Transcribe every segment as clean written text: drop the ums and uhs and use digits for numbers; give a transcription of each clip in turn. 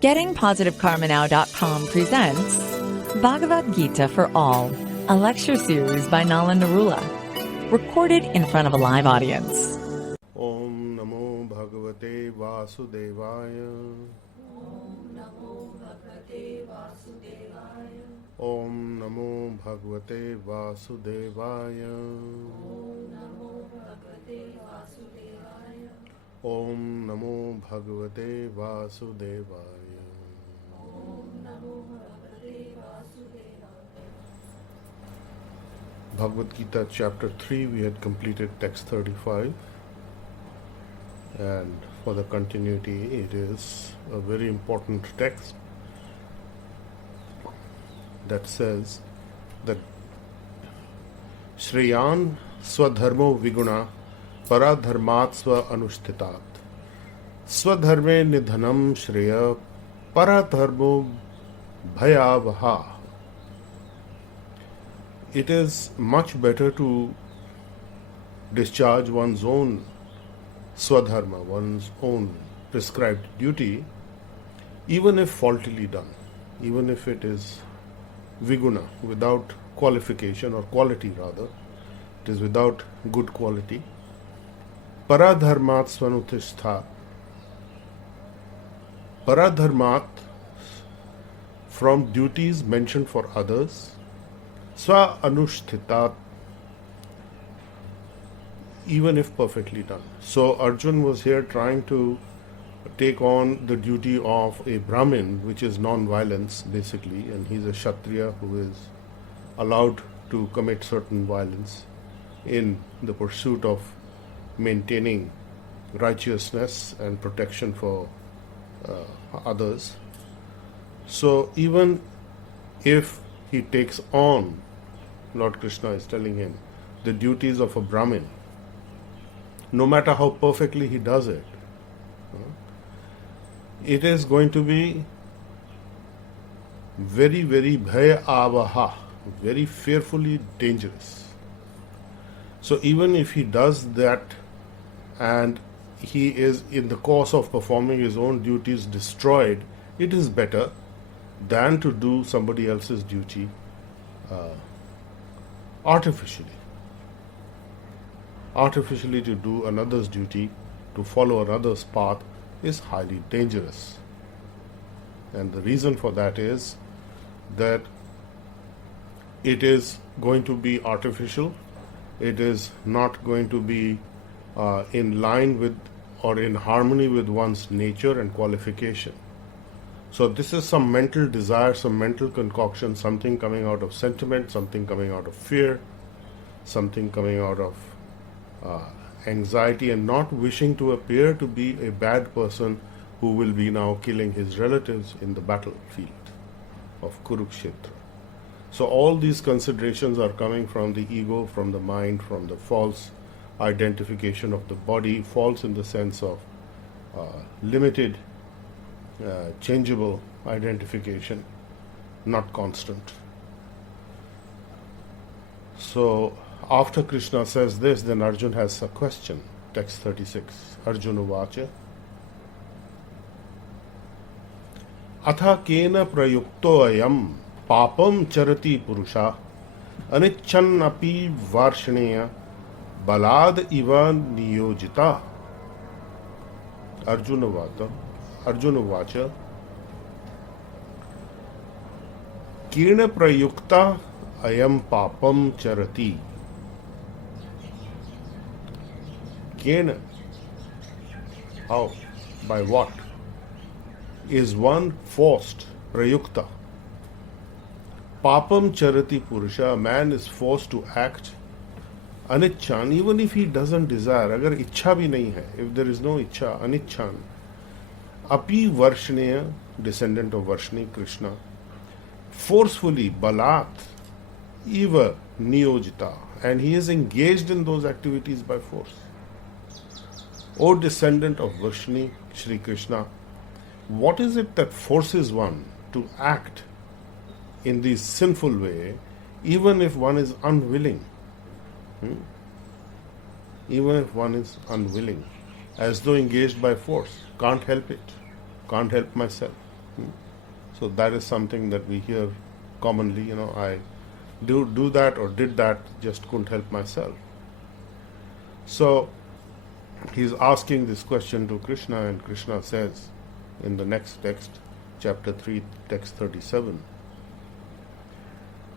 GettingPositiveKarmaNow.com presents Bhagavad Gita for All, a lecture series by Nalanda Narula, recorded in front of a live audience. Om Namo Bhagavate Vasudevaya. Om Namo Bhagavate Vasudevaya. Om Namo Bhagavate Vasudevaya. Bhagavad Gita chapter 3, we had completed text 35, and for the continuity it is a very important text that says that Shreyan Swadharmo Viguna Paradharmat Swa Anushtitat Swadharme Nidhanam Shreya Paradharmo Bhayavaha. It is much better to discharge one's own swadharma, one's own prescribed duty, even if faultily done, even if it is viguna, without qualification or quality rather, it is without good quality. Paradharmat svanutistha. Paradharmat, from duties mentioned for others, Swa Anushtitat, even if perfectly done. So Arjun was here trying to take on the duty of a Brahmin, which is non-violence basically, and he's a Kshatriya who is allowed to commit certain violence in the pursuit of maintaining righteousness and protection for others. So even if he takes on, Lord Krishna is telling him, the duties of a Brahmin, no matter how perfectly he does it, it is going to be very, very bhaya avaha, very fearfully dangerous. So even if he does that and he is in the course of performing his own duties destroyed, it is better than to do somebody else's duty artificially to do another's duty, to follow another's path, is highly dangerous. And the reason for that is that it is going to be artificial, it is not going to be in line with or in harmony with one's nature and qualification. So this is some mental desire, some mental concoction, something coming out of sentiment, something coming out of fear, something coming out of anxiety, and not wishing to appear to be a bad person who will be now killing his relatives in the battlefield of Kurukshetra. So all these considerations are coming from the ego, from the mind, from the false identification of the body, false in the sense of limited, changeable identification, not constant. So after Krishna says this, then Arjun has a question. Text 36. Arjuna Vacha. Atha kena prayukto ayam papam charati purusha anichan api varshneya balad iva niyojita. Arjuna Vacha. Kena prayukta ayam papam charati. Kena, how, by what, is one forced, prayukta. Papam charati purusha, a man is forced to act anichan, even if he doesn't desire. Agar ichha bhi nahi hai, if there is no ichha, anichan. Api Varshneya, descendant of Varshni, Krishna, forcefully, balat, eva niyojita, and he is engaged in those activities by force. O descendant of Varshni, Shri Krishna, what is it that forces one to act in this sinful way, even if one is unwilling? Even if one is unwilling, as though engaged by force, can't help it, can't help myself. So that is something that we hear commonly. I do that or did that, just couldn't help myself. So he's asking this question to Krishna, and Krishna says in the next text, chapter 3, text 37,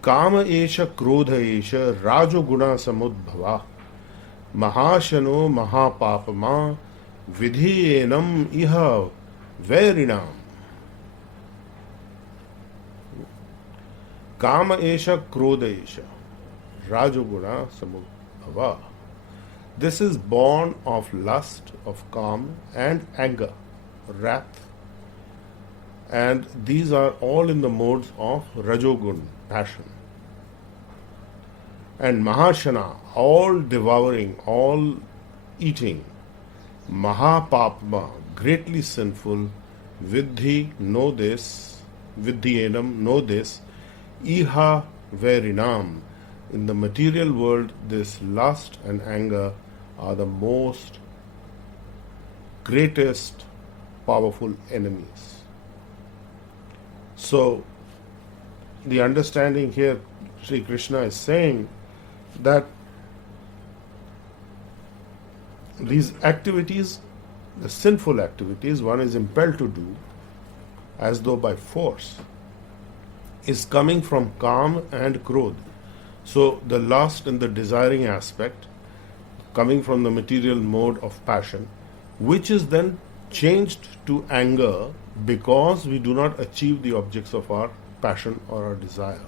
Kama esha krodha esha rajo guna samudbhava mahashano mahapapama vidhiyenam iha vairinam. Kama esha krodha esha rajo guna samudbhava. This is born of lust, of calm and anger, wrath, and these are all in the modes of Rajogun, passion. And Mahashana, all devouring, all eating, Mahapapma, greatly sinful, Vidhi, know this, Vidhiyenam, know this, Iha Vairinam. In the material world, this lust and anger are the most greatest powerful enemies. So, the understanding here, Sri Krishna is saying that these activities, the sinful activities, one is impelled to do as though by force, is coming from Kam and Krodh. So, the lust and the desiring aspect coming from the material mode of passion, which is then changed to anger because we do not achieve the objects of our passion or our desire.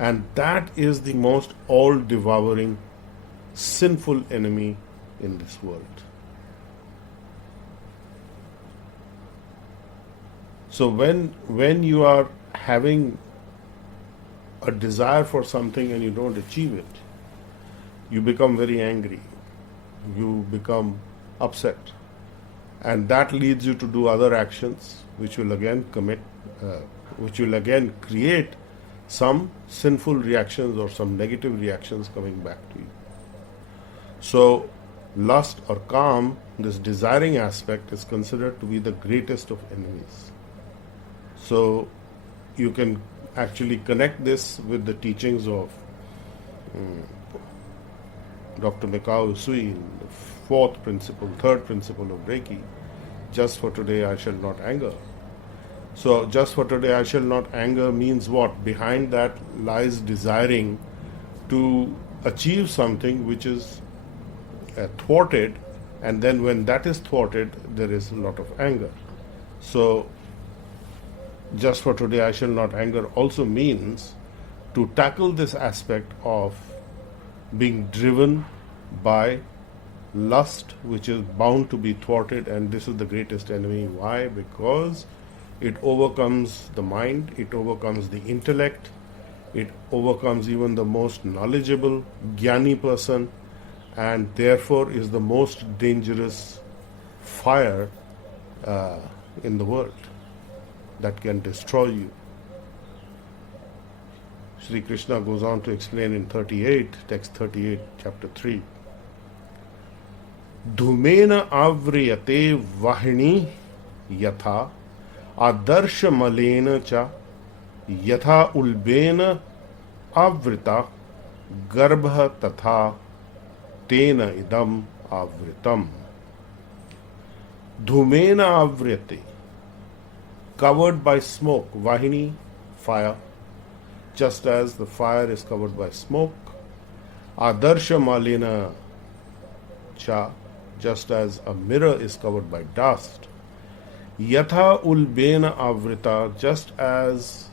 And that is the most all-devouring, sinful enemy in this world. So when you are having a desire for something and you don't achieve it, you become very angry, you become upset, and that leads you to do other actions which will again create some sinful reactions or some negative reactions coming back to you. So lust or calm, this desiring aspect, is considered to be the greatest of enemies. So you can actually connect this with the teachings of Dr. Mikao Usui in the third principle of Reiki. Just for today I shall not anger. So just for today I shall not anger means what? Behind that lies desiring to achieve something which is thwarted, and then when that is thwarted there is a lot of anger. So just for today I shall not anger also means to tackle this aspect of being driven by lust, which is bound to be thwarted, and this is the greatest enemy. Why? Because it overcomes the mind, it overcomes the intellect, it overcomes even the most knowledgeable, jnani person, and therefore is the most dangerous fire in the world that can destroy you. Sri Krishna goes on to explain in text 38, chapter 3. Dhumena avriyate vahini yatha adarsha malena cha yatha ulbena avrita garbha tatha tena idam avritam. Dhumena avriyate, covered by smoke, vahini, fire, just as the fire is covered by smoke. Adarsha malena cha, just as a mirror is covered by dust. Yatha ulbena avrita, just as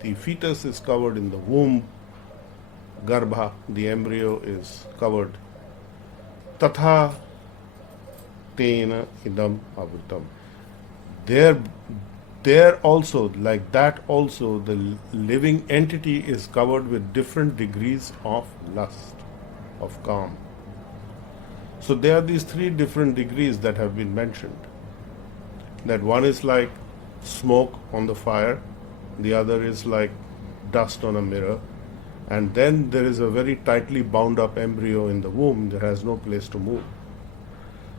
the fetus is covered in the womb, garbha, the embryo, is covered. Tatha tena idam avritam. There also, like that also, the living entity is covered with different degrees of lust, of calm. So there are these three different degrees that have been mentioned. That one is like smoke on the fire, the other is like dust on a mirror, and then there is a very tightly bound up embryo in the womb that has no place to move.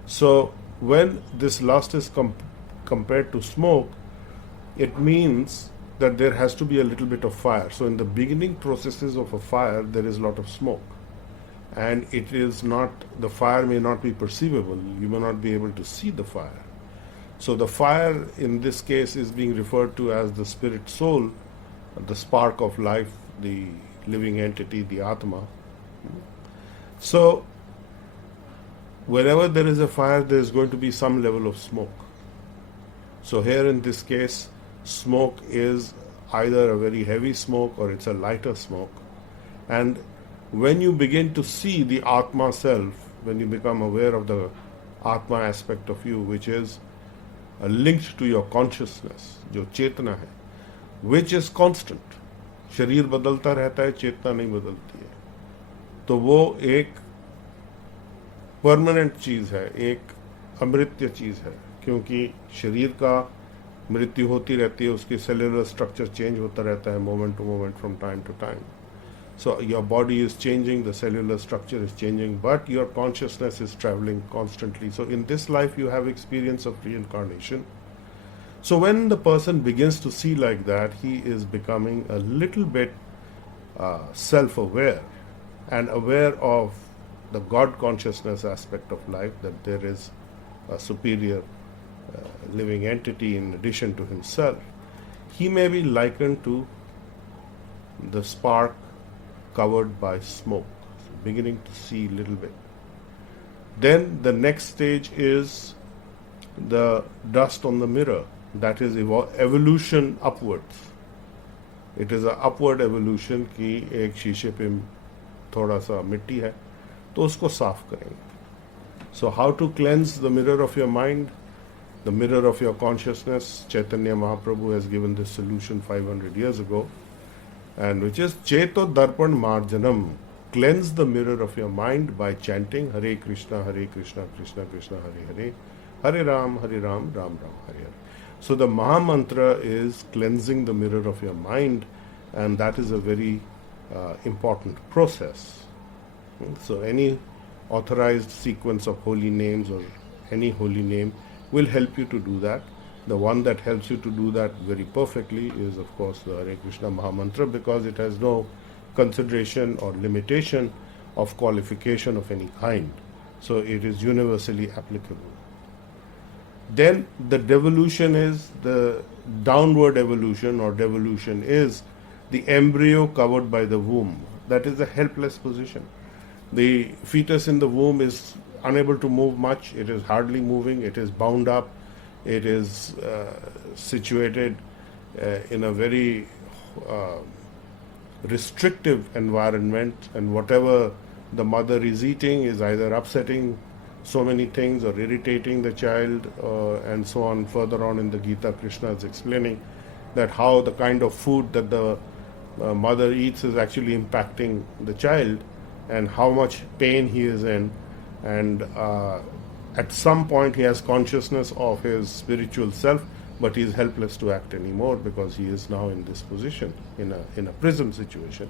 So when this lust is compared to smoke, it means that there has to be a little bit of fire. So in the beginning processes of a fire, there is a lot of smoke. And it is not, the fire may not be perceivable. You may not be able to see the fire. So the fire in this case is being referred to as the spirit soul, the spark of life, the living entity, the Atma. So wherever there is a fire, there is going to be some level of smoke. So here in this case, smoke is either a very heavy smoke or it's a lighter smoke. And when you begin to see the Atma self, when you become aware of the Atma aspect of you, which is linked to your consciousness, जो चेतना है, which is constant. शरीर बदलता रहता है, चेतना नहीं बदलती है. तो वो एक परमानेंट चीज है, एक अमृत्य चीज है, क्योंकि शरीर का मृत्यु होती रहती है, उसकी सेलुलर स्ट्रक्चर चेंज होता रहता है moment to moment from time to time. So your body is changing, the cellular structure is changing, but your consciousness is traveling constantly. So in this life you have experience of reincarnation. So when the person begins to see like that, he is becoming a little bit self-aware and aware of the God consciousness aspect of life, that there is a superior living entity in addition to himself. He may be likened to the spark covered by smoke, so beginning to see a little bit. Then the next stage is the dust on the mirror, that is evolution upwards. It is an upward evolution कि एक शीशे पे थोड़ा सा मिट्टी है तो उसको साफ करेंगे. So how to cleanse the mirror of your mind, the mirror of your consciousness? Chaitanya Mahaprabhu has given this solution 500 years ago, and which is Cheto Darpan Marjanam. Cleanse the mirror of your mind by chanting Hare Krishna, Krishna Krishna, Hare Hare, Hare Ram, Ram Ram, Hare Hare. So the Maha Mantra is cleansing the mirror of your mind, and that is a very important process. So any authorized sequence of holy names or any holy name will help you to do that. The one that helps you to do that very perfectly is, of course, the Hare Krishna Maha Mantra, because it has no consideration or limitation of qualification of any kind. So it is universally applicable. Then the devolution is the downward evolution, or devolution is the embryo covered by the womb. That is a helpless position. The fetus in the womb is unable to move much. It is hardly moving. It is bound up. It is situated in a very restrictive environment, and whatever the mother is eating is either upsetting so many things or irritating the child, and so on. Further on in the Gita, Krishna is explaining that how the kind of food that the mother eats is actually impacting the child, and how much pain he is in, and at some point he has consciousness of his spiritual self, but he is helpless to act anymore because he is now in this position, in a prison situation,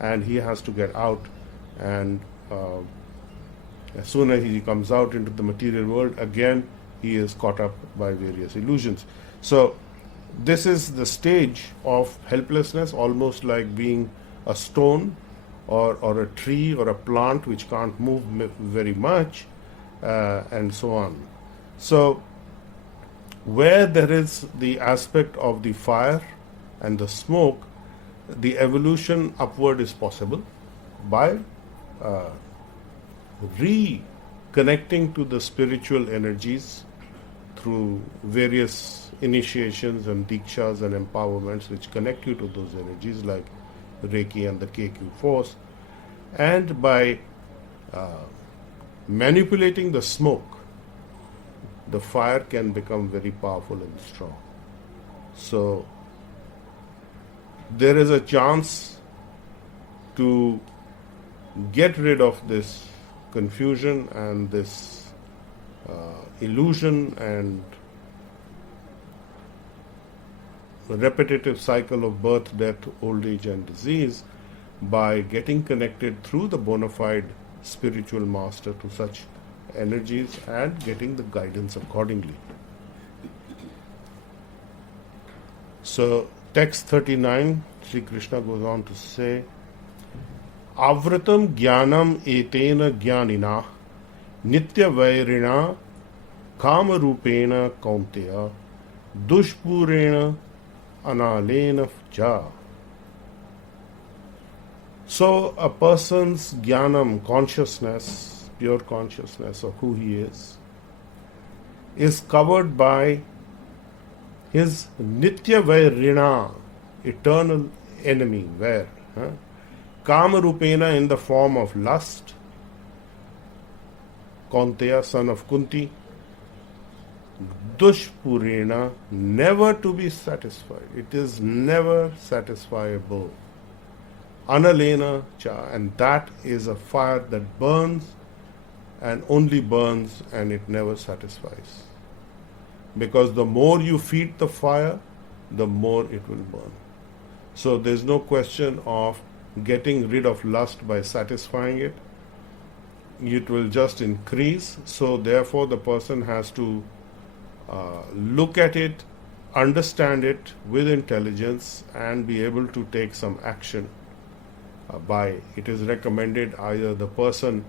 and he has to get out. And as soon as he comes out into the material world, again he is caught up by various illusions. So this is the stage of helplessness, almost like being a stone or a tree or a plant which can't move very much, and so on. So where there is the aspect of the fire and the smoke, the evolution upward is possible by reconnecting to the spiritual energies through various initiations and dikshas and empowerments which connect you to those energies, like Reiki and the KQ force, and by manipulating the smoke, the fire can become very powerful and strong. So there is a chance to get rid of this confusion and this illusion and the repetitive cycle of birth, death, old age and disease by getting connected through the bona fide spiritual master to such energies and getting the guidance accordingly. So, text 39, Sri Krishna goes on to say, Avratam jnanam etena jnanina nitya vairina kama rupena kaunteya dushpurena analena cha. So, a person's jnanam, consciousness, pure consciousness of who he is covered by his nitya vairina, eternal enemy, where? Kama rupena, in the form of lust, Kaunteya, son of Kunti, dushpurena, never to be satisfied. It is never satisfiable. Analena cha, and that is a fire that burns and only burns, and it never satisfies. Because the more you feed the fire, the more it will burn. So there's no question of getting rid of lust by satisfying it. It will just increase. So therefore the person has to look at it, understand it with intelligence, and be able to take some action by. It is recommended either the person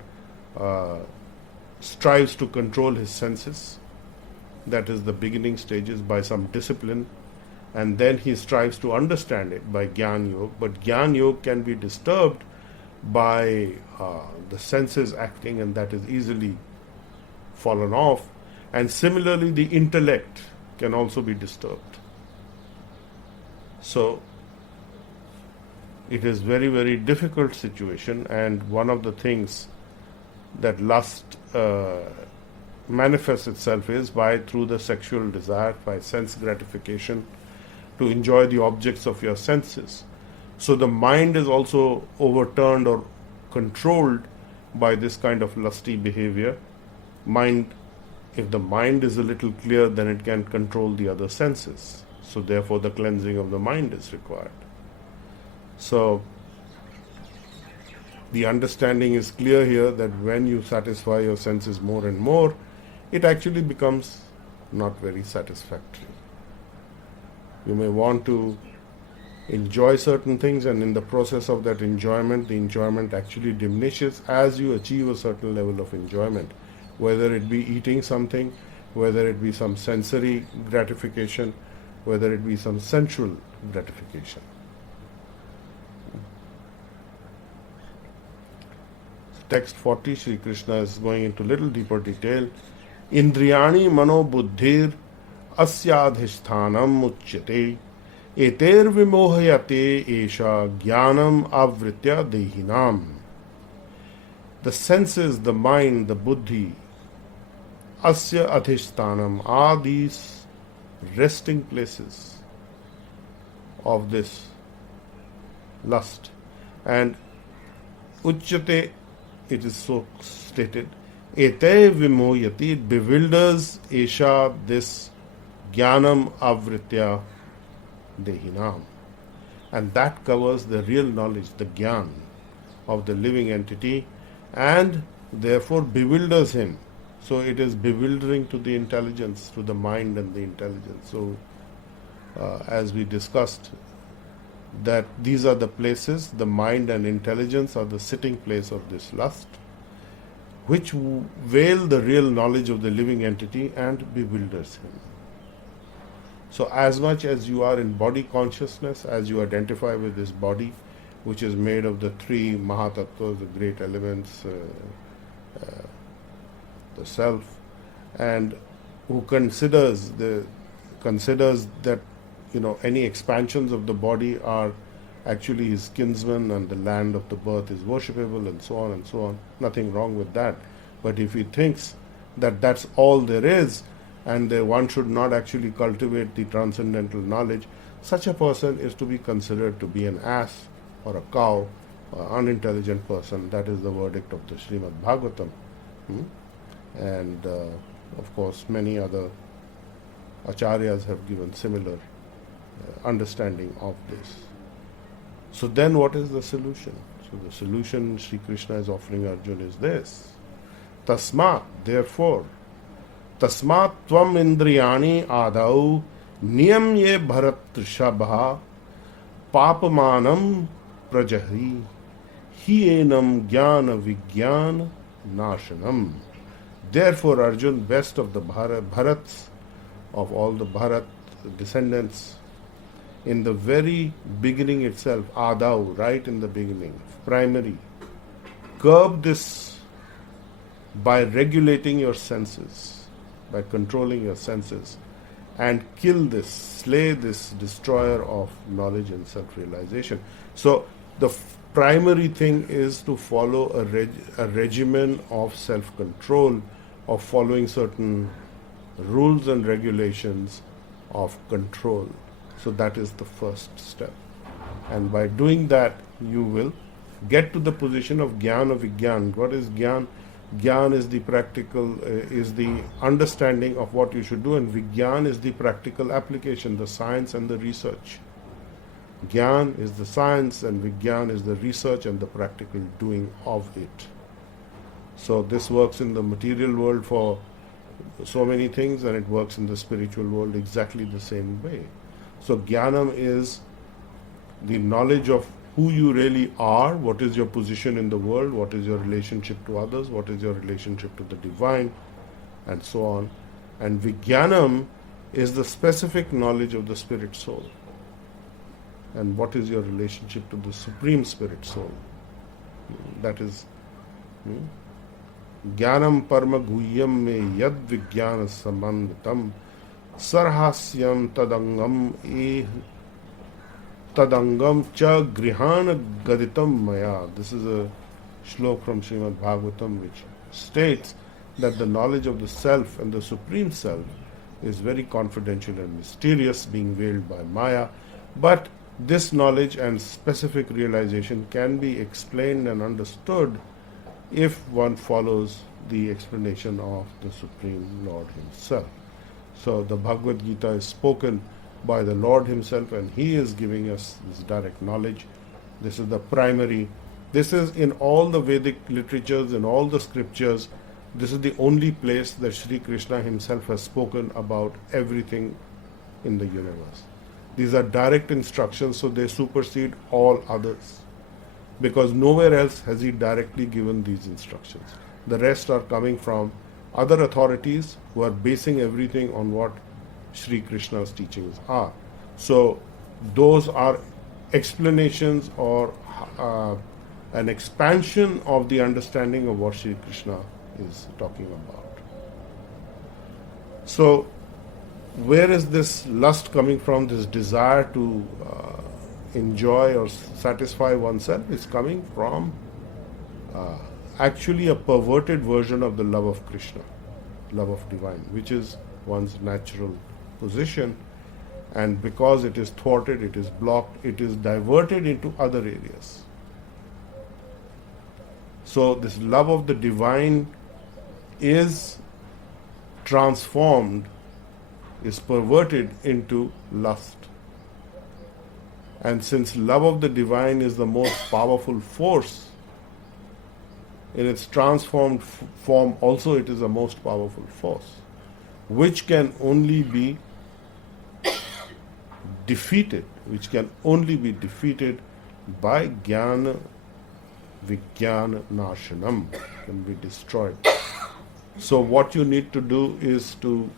strives to control his senses, that is the beginning stages, by some discipline, and then he strives to understand it by Gyan Yoga. But Gyan Yoga can be disturbed by the senses acting, and that is easily fallen off. And similarly, the intellect can also be disturbed. So it is very, very difficult situation, and one of the things that lust manifests itself is by through the sexual desire, by sense gratification, to enjoy the objects of your senses. So the mind is also overturned or controlled by this kind of lusty behavior. If the mind is a little clear, then it can control the other senses. So therefore the cleansing of the mind is required. So the understanding is clear here that when you satisfy your senses more and more, it actually becomes not very satisfactory. You may want to enjoy certain things, and in the process of that enjoyment, the enjoyment actually diminishes as you achieve a certain level of enjoyment, whether it be eating something, whether it be some sensory gratification, whether it be some sensual gratification. Text 40, Sri Krishna is going into little deeper detail. Indriyani mano buddhir asyadhisthanam uchyate eter vimohyate esha jnanam avritya dehinam. The senses, the mind, the buddhi, asya adhisthanam, are these resting places of this lust. And uchyate, it is so stated, ete vimoyati, it bewilders esha, this jnanam avritya dehinam. And that covers the real knowledge, the jnana of the living entity, and therefore bewilders him. So it is bewildering to the intelligence, to the mind and the intelligence. So as we discussed, that these are the places, the mind and intelligence are the sitting place of this lust, which veil the real knowledge of the living entity and bewilders him. So as much as you are in body consciousness, as you identify with this body, which is made of the three Mahatattva's, the great elements, the self, and who considers that any expansions of the body are actually his kinsmen, and the land of the birth is worshipable, and so on and so on. Nothing wrong with that. But if he thinks that that's all there is, and one should not actually cultivate the transcendental knowledge, such a person is to be considered to be an ass or a cow, or unintelligent person. That is the verdict of the Srimad Bhagavatam. And of course many other acharyas have given similar understanding of this. So then what is the solution? So the solution Sri Krishna is offering Arjuna is this. Tasmat, therefore, tasmat tvam indriyani adau नियम ये भरत शभा पापमानम प्रजहि ही annum ज्ञान विज्ञान नाशनam. Therefore, Arjun, best of the Bharats, of all the Bharat descendants, in the very beginning itself, Adau, right in the beginning, primary, curb this by regulating your senses, by controlling your senses, and kill this, slay this destroyer of knowledge and self-realization. So the primary thing is to follow a regimen of self-control, of following certain rules and regulations of control. So that is the first step. And by doing that, you will get to the position of Jnana Vigyan. What is Gyan? Gyan is the practical, is the understanding of what you should do, and Vigyan is the practical application, the science and the research. Gyan is the science, and Vigyan is the research and the practical doing of it. So this works in the material world for so many things, and it works in the spiritual world exactly the same way. So Jnanam is the knowledge of who you really are, what is your position in the world, what is your relationship to others, what is your relationship to the divine, and so on. And Vijnanam is the specific knowledge of the spirit soul. And what is your relationship to the supreme spirit soul? That is Jnanam Parma Guhyam me Yad Vijnana Samandhitam Sarhasyam Tadangam Tadangam cha grihana gaditam maya. This is a shlok from Srimad Bhagavatam which states that the knowledge of the self and the supreme self is very confidential and mysterious, being veiled by Maya. But this knowledge and specific realization can be explained and understood if one follows the explanation of the Supreme Lord Himself. So the Bhagavad Gita is spoken by the Lord Himself, and He is giving us this direct knowledge. This is the primary. This is in all the Vedic literatures, in all the scriptures. This is the only place that Sri Krishna Himself has spoken about everything in the universe. These are direct instructions, so they supersede all others, because nowhere else has He directly given these instructions. The rest are coming from other authorities who are basing everything on what Sri Krishna's teachings are. So those are explanations or an expansion of the understanding of what Sri Krishna is talking about. So where is this lust coming from, this desire to enjoy or satisfy oneself? It's coming from actually a perverted version of the love of Krishna, love of divine, which is one's natural position, and because it is thwarted, it is blocked, it is diverted into other areas. So this love of the divine is transformed, is perverted into lust. And since love of the divine is the most powerful force, in its transformed form also it is the most powerful force, which can only be defeated, by Jnana Vijnana Nashanam, can be destroyed. So what you need to do is to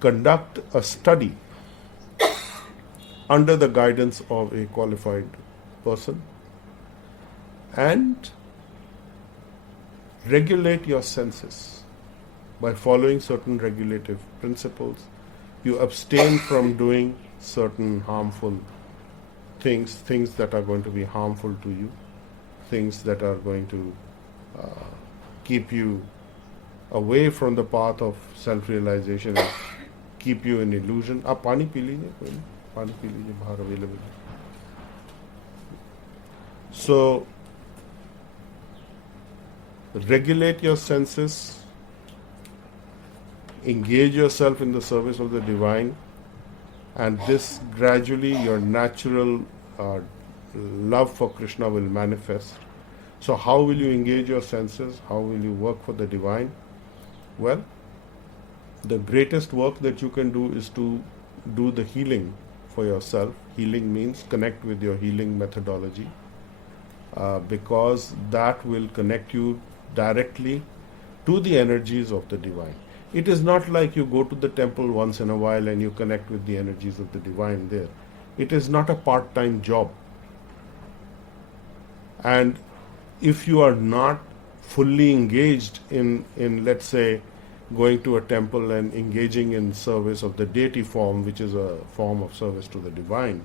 conduct a study under the guidance of a qualified person and regulate your senses by following certain regulative principles. You abstain from doing certain harmful things that are going to be harmful to you, things that are going to keep you away from the path of self-realization and keep you in illusion. आप पानी P लीजिए, पानी P लीजिए, बाहर available. So regulate your senses, engage yourself in the service of the divine, and this gradually your natural love for Krishna will manifest. So how will you engage your senses? How will you work for the divine? Well, The greatest work that you can do is to do the healing for yourself. Healing means connect with your healing methodology, because that will connect you directly to the energies of the divine. It is not like you go to the temple once in a while and you connect with the energies of the divine there. It is not a part-time job. And if you are not fully engaged in let's say, going to a temple and engaging in service of the deity form, which is a form of service to the divine,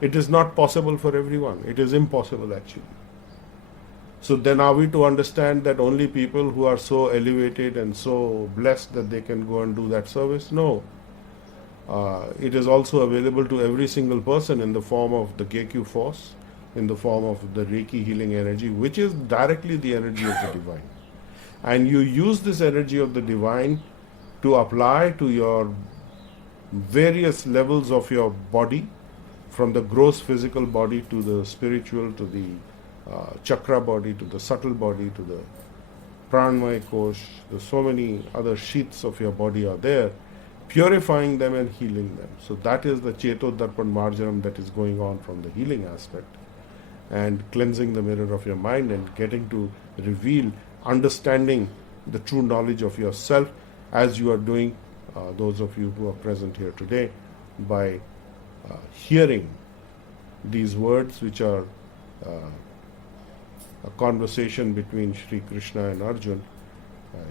it is not possible for everyone. It is impossible actually. So then are we to understand that only people who are so elevated and so blessed that they can go and do that service? No. It is also available to every single person in the form of the Geikyu force, in the form of the Reiki healing energy, which is directly the energy of the divine. And you use this energy of the divine to apply to your various levels of your body, from the gross physical body to the spiritual, to the chakra body, to the subtle body, to the pranamaya kosh. There's so many other sheaths of your body are there, purifying them and healing them. So that is the Cheto Darpan Marjanam that is going on from the healing aspect, and cleansing the mirror of your mind and getting to reveal, understanding the true knowledge of yourself, as you are doing, those of you who are present here today, by hearing these words, which are a conversation between Sri Krishna and Arjun,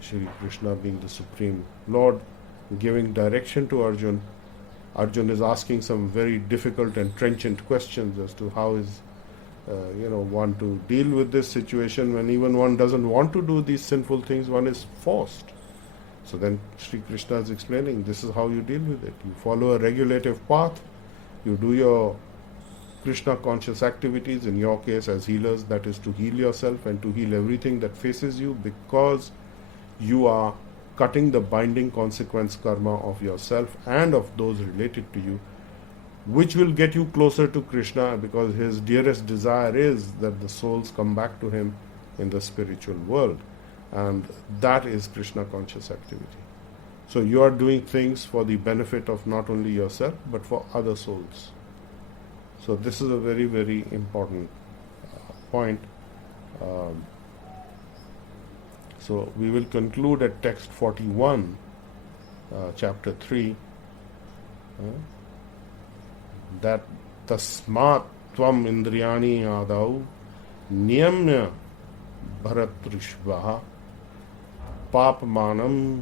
Sri Krishna being the Supreme Lord, giving direction to Arjun. Arjun is asking some very difficult and trenchant questions as to how is one to deal with this situation when even one doesn't want to do these sinful things, one is forced. So then Sri Krishna is explaining, this is how you deal with it. You follow a regulative path, you do your Krishna conscious activities, in your case as healers, that is to heal yourself and to heal everything that faces you, because you are cutting the binding consequence karma of yourself and of those related to you, which will get you closer to Krishna, because his dearest desire is that the souls come back to him in the spiritual world, and that is Krishna conscious activity. So you are doing things for the benefit of not only yourself but for other souls. So this is a very, very important point. So we will conclude at text 41, chapter 3, that tasmat tvam indriyani adau niyamya bharatrishvaha papmanam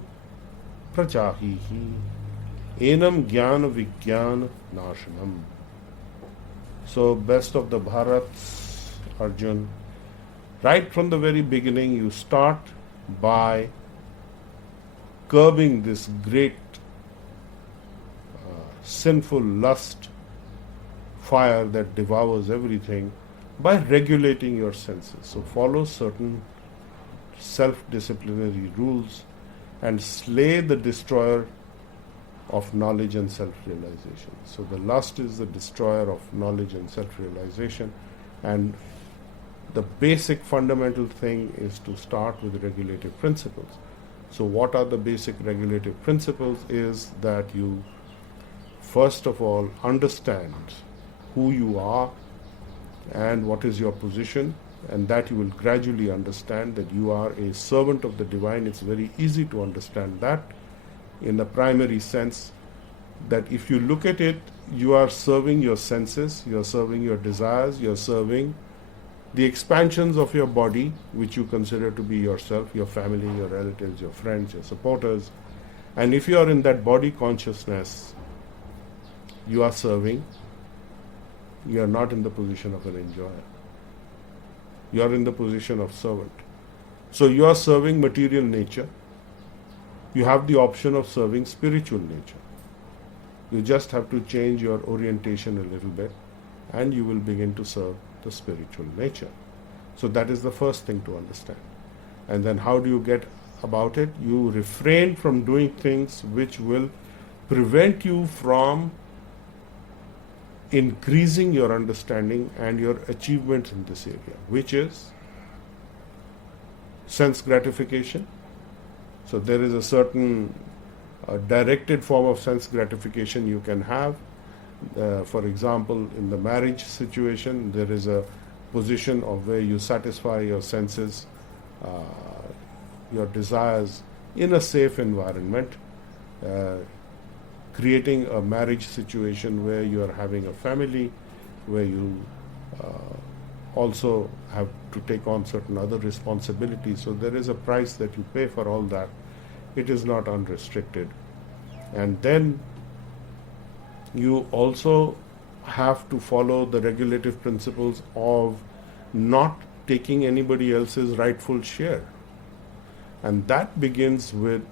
prajahihi enam jnana vijnana nashanam. So best of the Bharats, Arjun, right from the very beginning you start by curbing this great sinful lust fire that devours everything by regulating your senses. So follow certain self-disciplinary rules and slay the destroyer of knowledge and self-realization. So the lust is the destroyer of knowledge and self-realization, and the basic fundamental thing is to start with regulative principles. So what are the basic regulative principles is that you first of all understand who you are and what is your position, and that you will gradually understand that you are a servant of the divine. It's very easy to understand that in the primary sense, that if you look at it, you are serving your senses, you are serving your desires, you are serving the expansions of your body, which you consider to be yourself, your family, your relatives, your friends, your supporters. And if you are in that body consciousness, you are serving, you are not in the position of an enjoyer. You are in the position of servant. So you are serving material nature. You have the option of serving spiritual nature. You just have to change your orientation a little bit and you will begin to serve the spiritual nature. So that is the first thing to understand. And then how do you get about it? You refrain from doing things which will prevent you from increasing your understanding and your achievements in this area, which is sense gratification. So there is a certain a directed form of sense gratification you can have. For example, in the marriage situation, there is a position of where you satisfy your senses, your desires in a safe environment, creating a marriage situation where you are having a family, where you also have to take on certain other responsibilities. So there is a price that you pay for all that. It is not unrestricted. And then you also have to follow the regulative principles of not taking anybody else's rightful share. And that begins with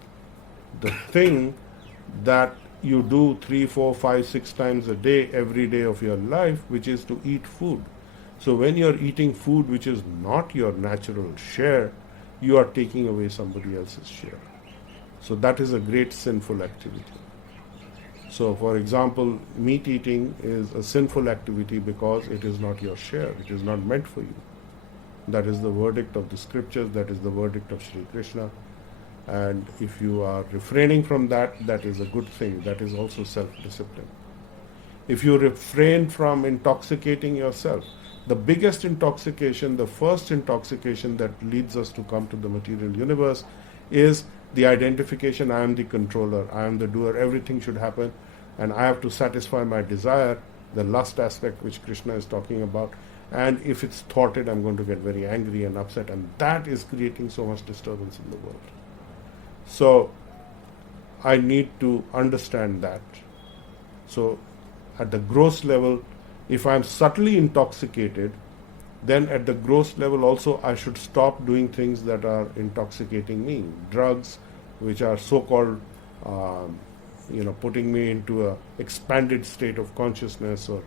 the thing that you do 3, 4, 5, 6 times a day, every day of your life, which is to eat food. So when you're eating food which is not your natural share, you are taking away somebody else's share. So that is a great sinful activity. So for example, meat eating is a sinful activity because it is not your share. It is not meant for you. That is the verdict of the scriptures. That is the verdict of Sri Krishna. And if you are refraining from that, that is a good thing. That is also self-discipline. If you refrain from intoxicating yourself, the biggest intoxication, the first intoxication that leads us to come to the material universe is the identification, I am the controller, I am the doer, everything should happen, and I have to satisfy my desire, the lust aspect which Krishna is talking about. And if it's thwarted, I'm going to get very angry and upset, and that is creating so much disturbance in the world. So I need to understand that. So at the gross level, if I'm subtly intoxicated, then at the gross level also I should stop doing things that are intoxicating me. Drugs, which are so-called, putting me into a expanded state of consciousness, or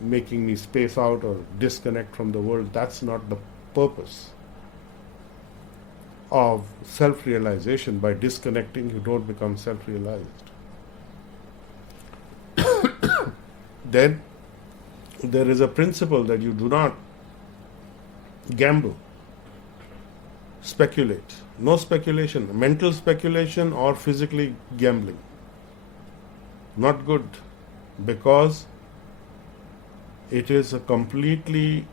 making me space out or disconnect from the world. That's not the purpose of self-realization. By disconnecting, you don't become self-realized. Then there is a principle that you do not gamble, speculate. No speculation, mental speculation or physically gambling. Not good, because it is a completely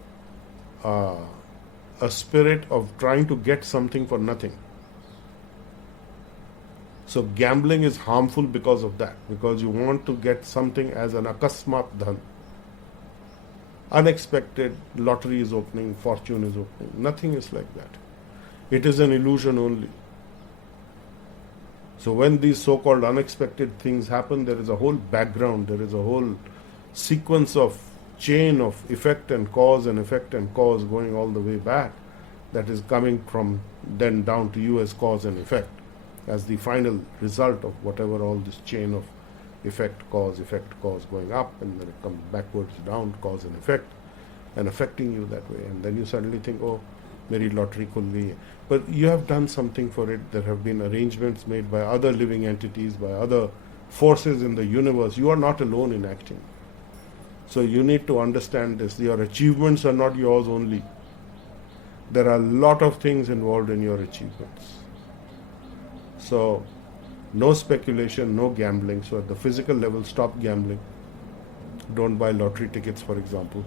a spirit of trying to get something for nothing. So gambling is harmful because of that, because you want to get something as an akasmat dhan. Unexpected, lottery is opening, fortune is opening. Nothing is like that. It is an illusion only. So when these so-called unexpected things happen, there is a whole background, there is a whole sequence of chain of effect and cause going all the way back, that is coming from then down to you as cause and effect, as the final result of whatever all this chain of effect, cause, going up, and then it comes backwards down, cause and effect, and affecting you that way. And then you suddenly think, oh, meri lottery khul gayi hai. But you have done something for it. There have been arrangements made by other living entities, by other forces in the universe. You are not alone in acting. So you need to understand this. Your achievements are not yours only. There are a lot of things involved in your achievements. So no speculation, no gambling. So at the physical level, stop gambling. Don't buy lottery tickets, for example.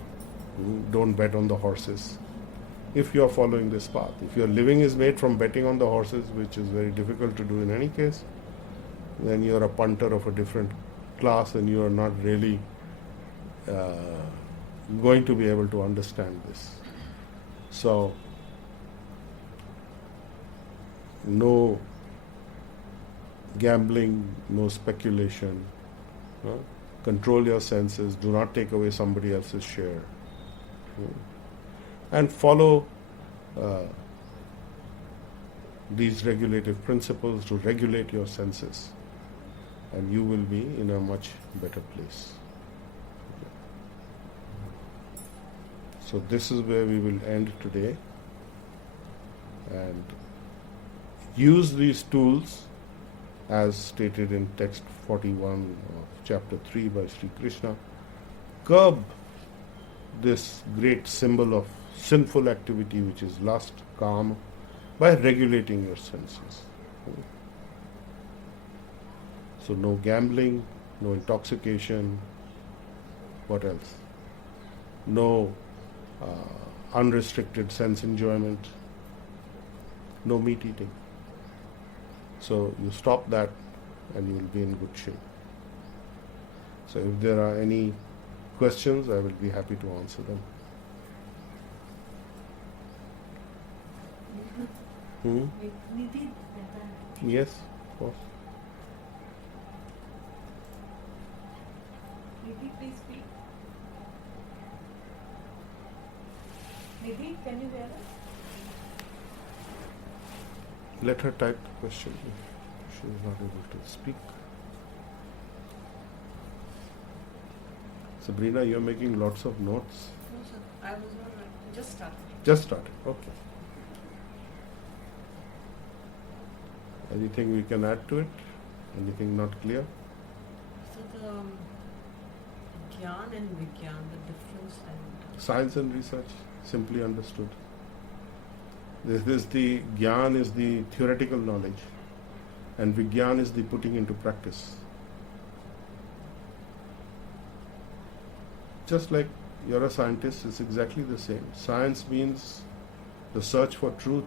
Don't bet on the horses. If you are following this path, if your living is made from betting on the horses, which is very difficult to do in any case, then you are a punter of a different class, and you are not really going to be able to understand this. So no gambling, no speculation. Control your senses. Do not take away somebody else's share. And follow these regulative principles to regulate your senses, and you will be in a much better place. So this is where we will end today, and use these tools as stated in text 41 of chapter 3 by Sri Krishna. Curb this great symbol of sinful activity, which is lust, kama, by regulating your senses. So no gambling, no intoxication. What else? No unrestricted sense enjoyment, no meat eating. So you stop that and you will be in good shape. So if there are any questions, I will be happy to answer them. Yes, of course. Nidhi, please speak. Nidhi, can you hear us? Let her type the question if she is not able to speak. Sabrina, you're making lots of notes. No, sir. I was not just started. Just started. Okay. Anything we can add to it? Anything not clear? So the Gyan and Vigyan, the difference and Science and research, simply understood. This is the Gyan is the theoretical knowledge, and Vigyan is the putting into practice. Just like you're a scientist, it's exactly the same. Science means the search for truth,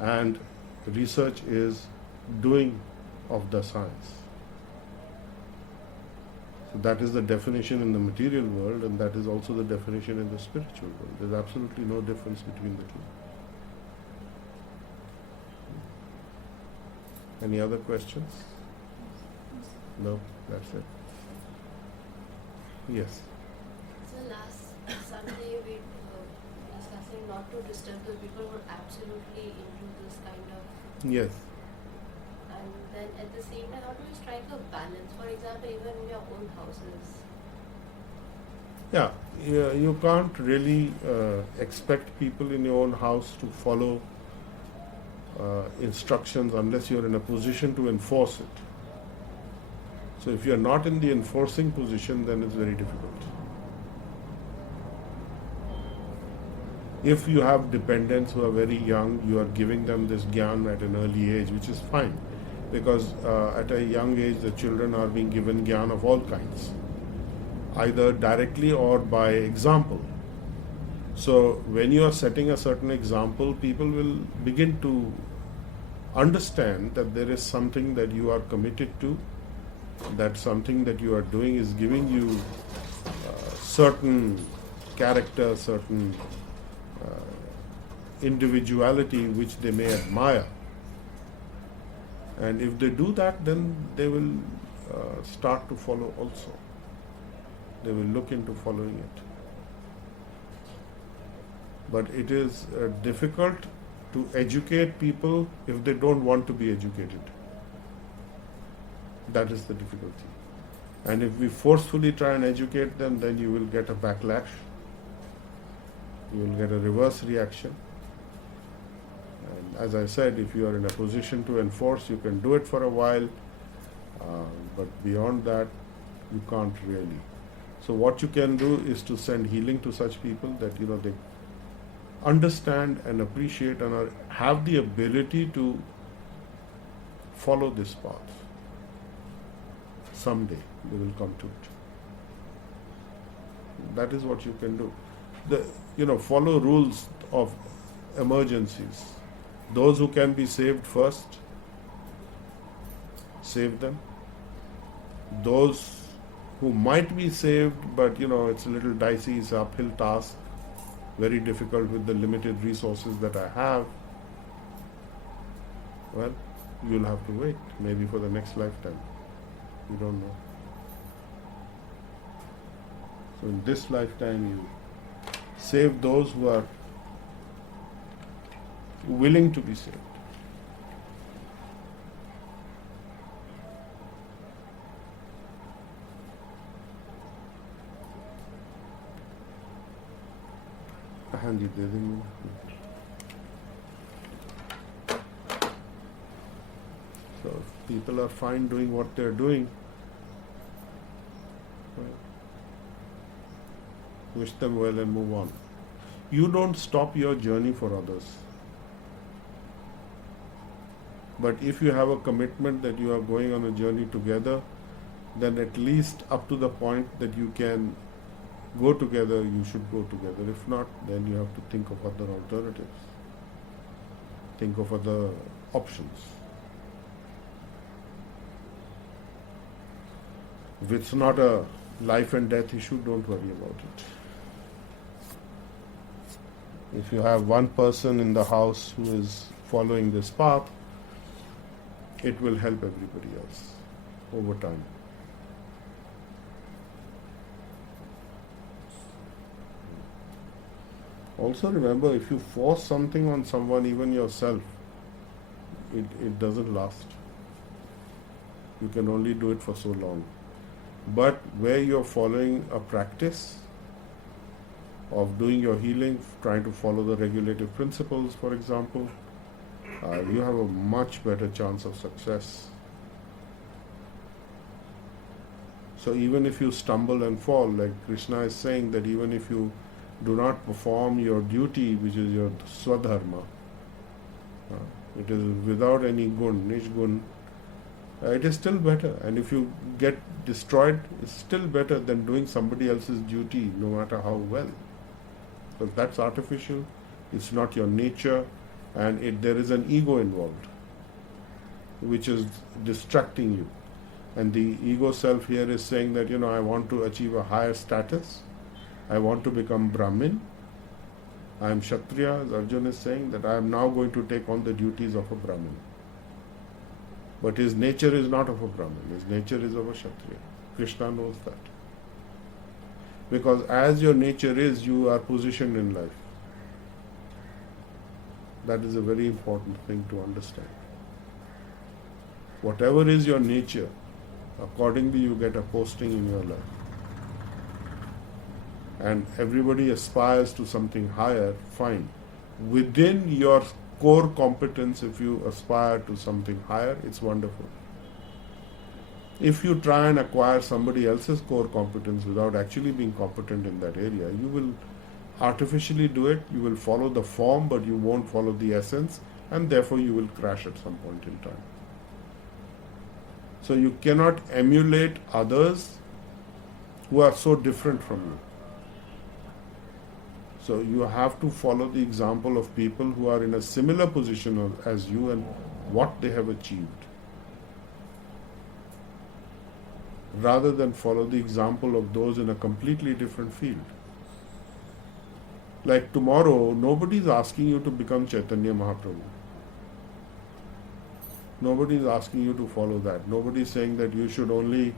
and research is doing of the science. So that is the definition in the material world, and that is also the definition in the spiritual world. There's absolutely no difference between the two. Any other questions? No, that's it. Yes. So last Sunday we were discussing not to disturb the people who are absolutely into this kind of, Yes. and then at the same time how do we strike a balance? For example, even in your own houses. Yeah, you can't really expect people in your own house to follow instructions unless you're in a position to enforce it. So if you're not in the enforcing position, then it's very difficult. If you have dependents who are very young, you are giving them this gyan at an early age, which is fine, because at a young age the children are being given gyan of all kinds, either directly or by example. So when you are setting a certain example, people will begin to understand that there is something that you are committed to, that something that you are doing is giving you certain character, certain individuality which they may admire. And if they do that, then they will start to follow also. They will look into following it. But it is difficult to educate people if they don't want to be educated. That is the difficulty. And if we forcefully try and educate them, then you will get a backlash. You will get a reverse reaction. And as I said, if you are in a position to enforce, you can do it for a while. But beyond that, you can't really. So what you can do is to send healing to such people that they understand and appreciate and have the ability to follow this path. Someday they will come to it. That is what you can do. Follow rules of emergencies. Those who can be saved first, save them. Those who might be saved, but it's a little dicey, it's an uphill task, very difficult with the limited resources that I have. Well, you'll have to wait, maybe for the next lifetime. You don't know. So in this lifetime, you save those who are willing to be saved. हाँ जी दे देंगे. So if people are fine doing what they're doing, wish them well and move on. You don't stop your journey for others. But if you have a commitment that you are going on a journey together, then at least up to the point that you can go together, you should go together. If not, then you have to think of other alternatives, think of other options. If it's not a life and death issue, don't worry about it. If you have one person in the house who is following this path, it will help everybody else over time. Also remember, if you force something on someone, even yourself, it doesn't last. You can only do it for so long. But where you're following a practice of doing your healing, trying to follow the regulative principles, for example, you have a much better chance of success. So even if you stumble and fall, like Krishna is saying that even if you do not perform your duty, which is your swadharma, it is without any gun, nishgun, it is still better. And if you get destroyed, it's still better than doing somebody else's duty, no matter how well. Because that's artificial, it's not your nature, and there is an ego involved, which is distracting you. And the ego self here is saying that, I want to achieve a higher status, I want to become Brahmin, I am Kshatriya, as Arjuna is saying, that I am now going to take on the duties of a Brahmin. But his nature is not of a Brahmin, his nature is of a Kshatriya. Krishna knows that. Because as your nature is, you are positioned in life. That is a very important thing to understand. Whatever is your nature, accordingly you get a posting in your life. And everybody aspires to something higher, fine. Within your core competence, if you aspire to something higher, it's wonderful. If you try and acquire somebody else's core competence without actually being competent in that area, you will artificially do it, you will follow the form, but you won't follow the essence, and therefore you will crash at some point in time. So you cannot emulate others who are so different from you. So you have to follow the example of people who are in a similar position as you and what they have achieved, rather than follow the example of those in a completely different field. Like tomorrow, nobody is asking you to become Chaitanya Mahaprabhu. Nobody is asking you to follow that. Nobody is saying that you should only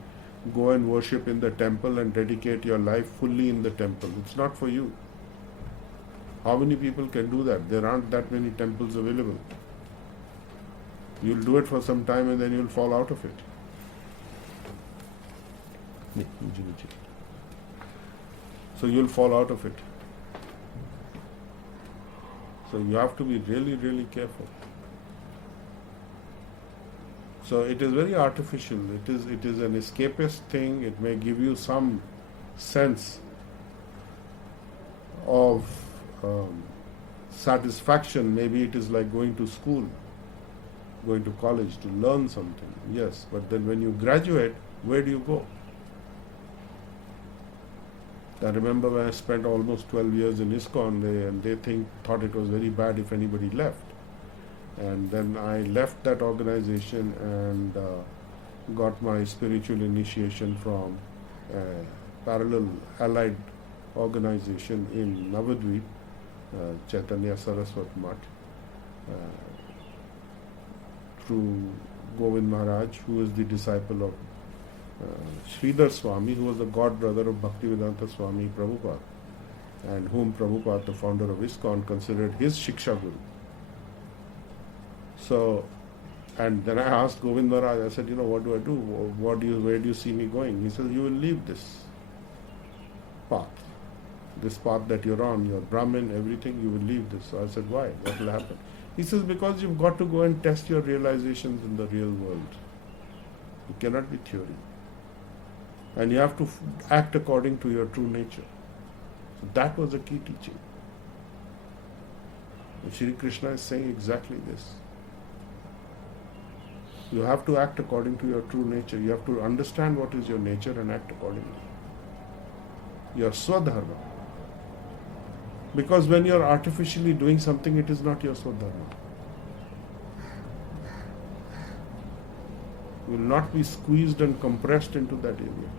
go and worship in the temple and dedicate your life fully in the temple. It's not for you. How many people can do that? There aren't that many temples available. You'll do it for some time and then you'll fall out of it. So you'll fall out of it. So you have to be really, really careful. So it is very artificial. It is an escapist thing. It may give you some sense of satisfaction. Maybe it is like going to school, going to college to learn something. Yes, but then when you graduate, where do you go? I remember when I spent almost 12 years in ISKCON, and they thought it was very bad if anybody left. And then I left that organization and got my spiritual initiation from a parallel allied organization in Navadvip, Chaitanya Saraswat Math, through Govind Maharaj, who is the disciple of Sridhar Swami, who was the god brother of Bhaktivedanta Swami Prabhupada, and whom Prabhupada, the founder of ISKCON, considered his Shiksha Guru. So, and then I asked Govind Maharaj, I said, what do I do? Where do you see me going? He said, you will leave this path that you're on, your Brahmin, everything, you will leave this. So I said, why? What will happen? He says, because you've got to go and test your realizations in the real world. It cannot be theory. And you have to act according to your true nature. So that was the key teaching. And Shri Krishna is saying exactly this. You have to act according to your true nature. You have to understand what is your nature and act accordingly. Your swadharma. Because when you are artificially doing something, it is not your swadharma. You will not be squeezed and compressed into that area.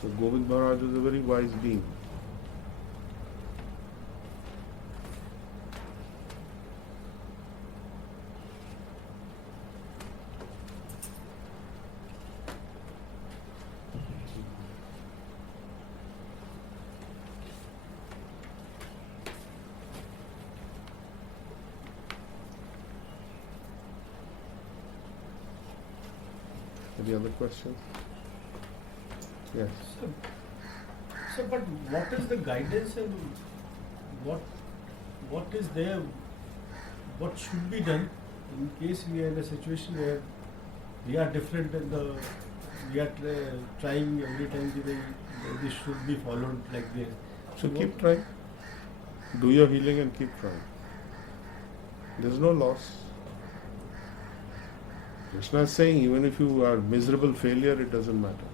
So Govind Maharaj is a very wise being. Any other questions? Yes. So, but what is the guidance and what is there? What should be done in case we are in a situation where we are different and we are trying every time this should be followed like this. So keep trying. Do your healing and keep trying. There's no loss. Krishna is saying even if you are miserable failure, it doesn't matter.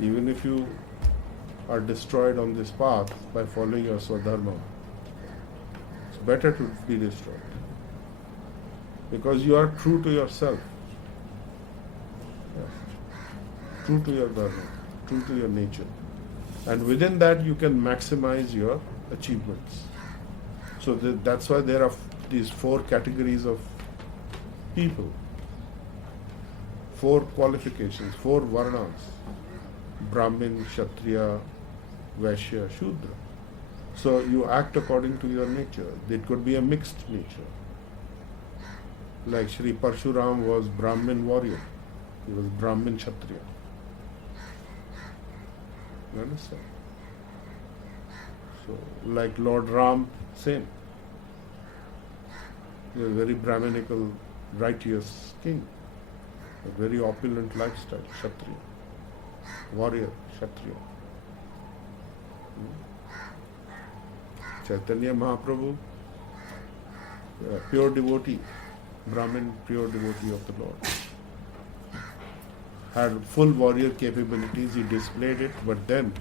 Even if you are destroyed on this path by following your swadharma, it's better to be destroyed. Because you are true to yourself. Yes. True to your dharma, true to your nature. And within that you can maximize your achievements. So that's why there are these 4 categories of people, 4 qualifications, 4 varnas: Brahmin, Kshatriya, Vaishya, Shudra. So you act according to your nature. It could be a mixed nature. Like Sri Parshuram was Brahmin warrior. He was Brahmin Kshatriya. You understand? So like Lord Ram, same. He was a very Brahminical, righteous king. A very opulent lifestyle, Kshatriya. Warrior, Kshatriya. Chaitanya Mahaprabhu, pure devotee, Brahmin, pure devotee of the Lord. Had full warrior capabilities, he displayed it, but then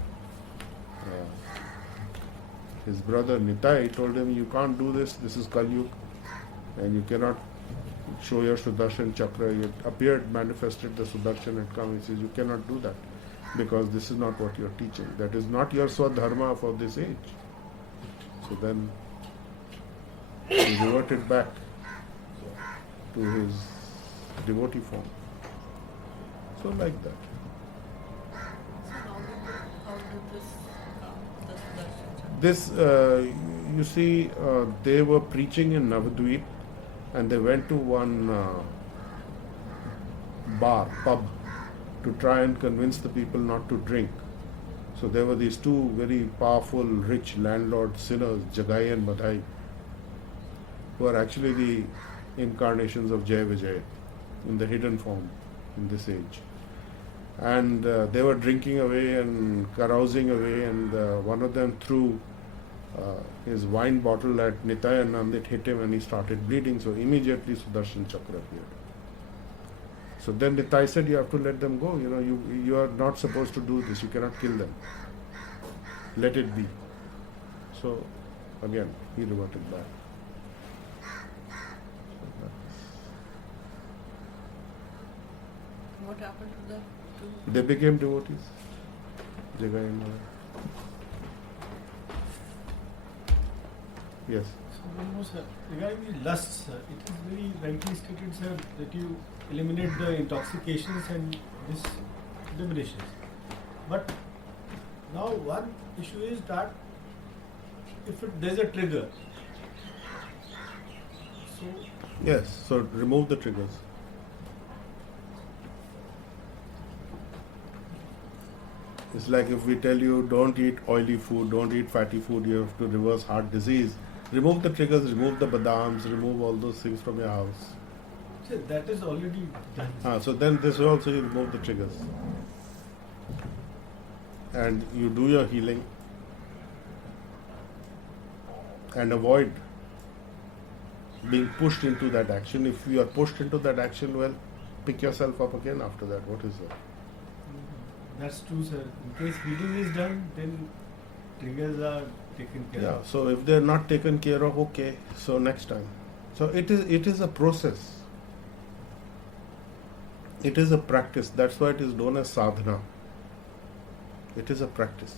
his brother Nitai told him, you can't do this is Kali Yuga, and you cannot show your Sudarshan Chakra. He appeared, manifested the Sudarshan had come. He says, you cannot do that, because this is not what you are teaching. That is not your Swadharma for this age. So then he reverted back to his devotee form. So like that. So how did this Sudarshan This, you see, they were preaching in Navadvip, and they went to one pub, to try and convince the people not to drink. So there were these 2 very powerful, rich landlord sinners, Jagai and Madhai, who are actually the incarnations of Jai Vijay in the hidden form in this age. And they were drinking away and carousing away, and one of them threw his wine bottle at Nitai, and it hit him and he started bleeding. So immediately Sudarshan Chakra appeared. So then Nitai said, you have to let them go. You are not supposed to do this. You cannot kill them. Let it be. So again, he reverted back. What happened to the 2? They became devotees. Jagai and Madhai. Yes. So one more, sir, regarding the lusts, sir, it is very rightly stated, sir, that you eliminate the intoxications and this liberations. But now one issue is that if there's a trigger, so Yes. So remove the triggers. It's like if we tell you don't eat oily food, don't eat fatty food, you have to reverse heart disease. Remove the triggers, remove the badams, remove all those things from your house. So that is already done. So then this way also you remove the triggers. And you do your healing and avoid being pushed into that action. If you are pushed into that action, well, pick yourself up again after that. What is that? That's true, sir. In case healing is done, then triggers are taken care Yeah, of. so if they're not taken care of, okay, so next time. So it is a process. It is a practice. That's why it is known as sadhana. It is a practice.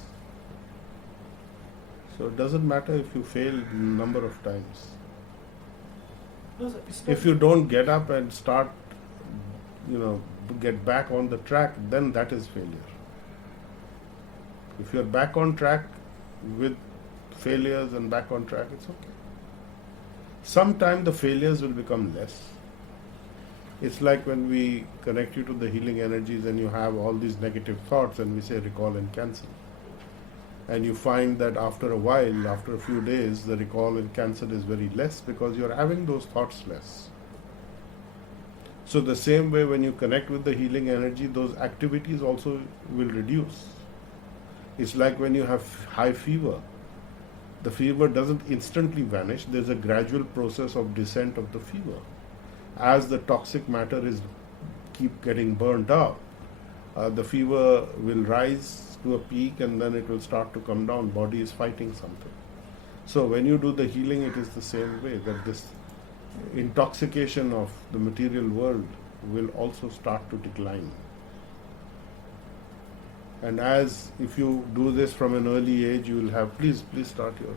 So it doesn't matter if you fail number of times. No, sir, it's If you don't get up and start, get back on the track, then that is failure. If you're back on track with failures and back on track, it's okay. Sometime the failures will become less. It's like when we connect you to the healing energies and you have all these negative thoughts and we say recall and cancel. And you find that after a while, after a few days, the recall and cancel is very less because you're having those thoughts less. So the same way when you connect with the healing energy, those activities also will reduce. It's like when you have high fever. The fever doesn't instantly vanish. There's a gradual process of descent of the fever. As the toxic matter is keep getting burnt up, the fever will rise to a peak and then it will start to come down. Body is fighting something. So when you do the healing, it is the same way, that this intoxication of the material world will also start to decline. And as if you do this from an early age, you will have, please start your,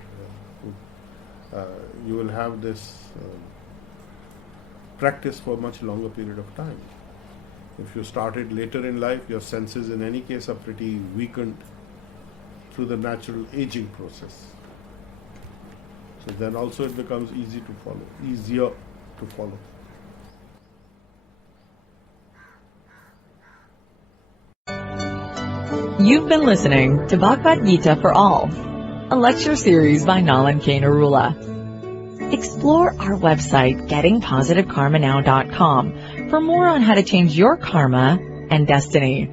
you will have this practice for a much longer period of time. If you started later in life, your senses in any case are pretty weakened through the natural aging process. So then also it becomes easier to follow. You've been listening to Bhagavad Gita for All, a lecture series by Nalan K. Narula. Explore our website, gettingpositivekarmanow.com, for more on how to change your karma and destiny.